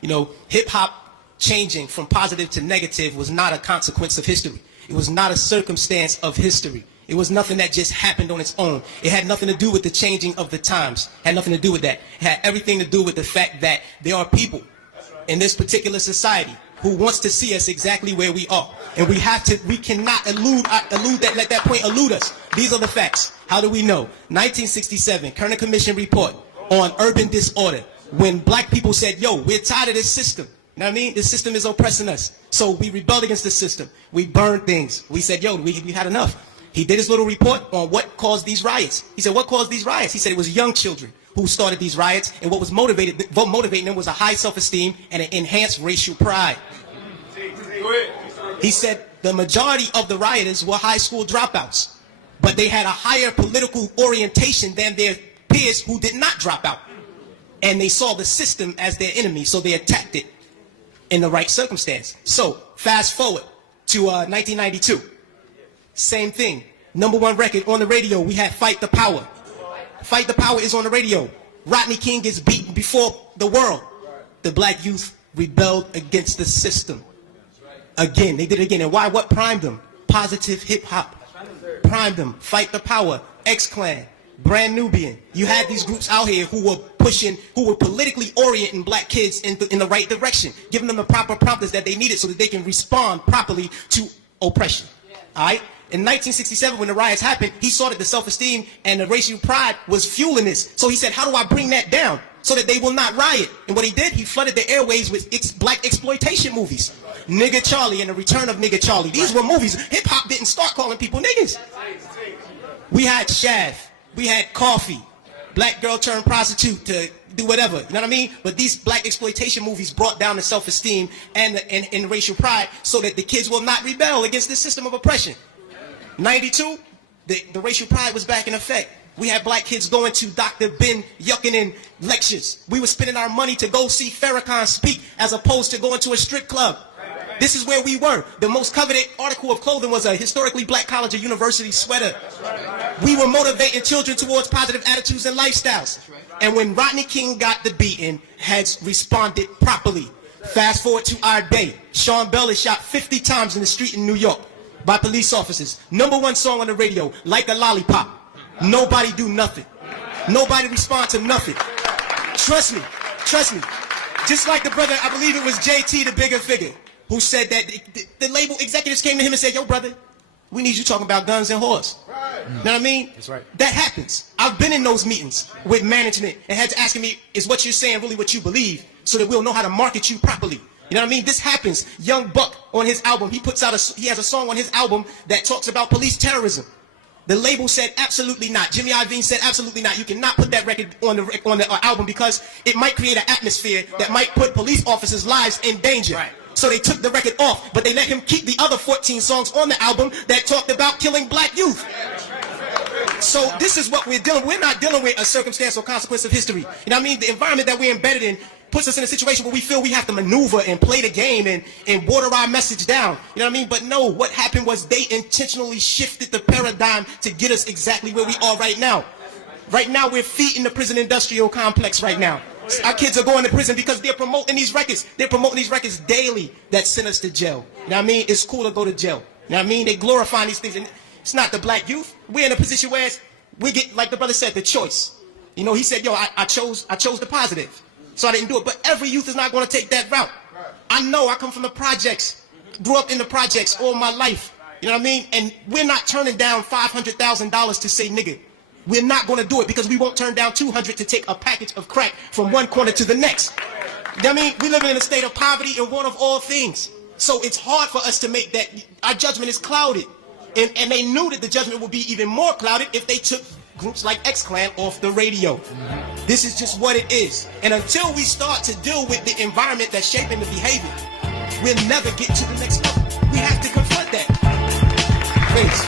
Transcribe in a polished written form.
You know, hip-hop changing from positive to negative was not a consequence of history. It was not a circumstance of history. It was nothing that just happened on its own. It had nothing to do with the changing of the times. It had nothing to do with that. It had everything to do with the fact that there are people in this particular society who wants to see us exactly where we are. And we cannot elude that, let that point elude us. These are the facts. How do we know? 1967, Kerner Commission report on urban disorder. When black people said, yo, we're tired of this system. You know what I mean? This system is oppressing us. So we rebelled against the system. We burned things. We said, yo, we had enough. He did his little report on what caused these riots. He said, what caused these riots? He said it was young children who started these riots, and what was motivating them was a high self-esteem and an enhanced racial pride. He said the majority of the rioters were high school dropouts, but they had a higher political orientation than their peers who did not drop out. And they saw the system as their enemy, so they attacked it in the right circumstance. So, fast forward to 1992. Same thing. #1 record on the radio, we had Fight the Power. Fight the Power is on the radio. Rodney King gets beaten before the world. The black youth rebelled against the system. Again, they did it again. And why? What primed them? Positive hip-hop. Primed them. Fight the Power, X-Clan, Brand Nubian. You had these groups out here who were pushing, who were politically orienting black kids in the right direction, giving them the proper prompters that they needed so that they can respond properly to oppression. All right? In 1967, when the riots happened, he saw that the self-esteem and the racial pride was fueling this. So he said, how do I bring that down so that they will not riot? And what he did, he flooded the airways with black exploitation movies. Nigga Charlie and the Return of Nigga Charlie. These were movies. Hip-hop didn't start calling people niggas. We had Shaft. We had Coffee. Black girl turned prostitute to do whatever. You know what I mean? But these black exploitation movies brought down the self-esteem and the racial pride so that the kids will not rebel against this system of oppression. 92, the racial pride was back in effect. We had black kids going to Dr. Ben Yuckinin lectures. We were spending our money to go see Farrakhan speak as opposed to going to a strip club. This is where we were. The most coveted article of clothing was a historically black college or university sweater. We were motivating children towards positive attitudes and lifestyles. And when Rodney King got the beating, heads responded properly. Fast forward to our day. Sean Bell is shot 50 times in the street in New York by police officers. #1 song on the radio, Like a Lollipop. Nobody do nothing. Nobody respond to nothing. Trust me. Just like the brother, I believe it was JT, the bigger figure, who said that the label executives came to him and said, yo, brother, we need you talking about guns and whores. You know what I mean? That's right. That happens. I've been in those meetings with management and had to ask me, is what you're saying really what you believe, so that we'll know how to market you properly? You know what I mean? This happens. Young Buck on his album, he has a song on his album that talks about police terrorism. The label said absolutely not. Jimmy Iovine said absolutely not. You cannot put that record on the album because it might create an atmosphere that might put police officers' lives in danger. Right. So they took the record off, but they let him keep the other 14 songs on the album that talked about killing black youth. So this is what we're dealing with. We're not dealing with a circumstance or consequence of history. You know what I mean? The environment that we're embedded in puts us in a situation where we feel we have to maneuver and play the game and water our message down. You know what I mean? But no, what happened was they intentionally shifted the paradigm to get us exactly where we are right now. Right now, we're feeding the prison industrial complex right now. Our kids are going to prison because they're promoting these records. They're promoting these records daily that send us to jail. You know what I mean? It's cool to go to jail. You know what I mean? They glorify these things. And it's not the black youth. We're in a position where we get, like the brother said, the choice. You know, he said, yo, I chose the positive. So I didn't do it. But every youth is not going to take that route. I know. I come from the projects. Grew up in the projects all my life. You know what I mean? And we're not turning down $500,000 to say nigga. We're not going to do it because we won't turn down $200 to take a package of crack from one corner to the next. You know what I mean? We live in a state of poverty and want of all things. So it's hard for us to make that. Our judgment is clouded. And they knew that the judgment would be even more clouded if they took groups like X-Clan off the radio. This is just what it is. And until we start to deal with the environment that's shaping the behavior, we'll never get to the next level. We have to confront that. Thanks.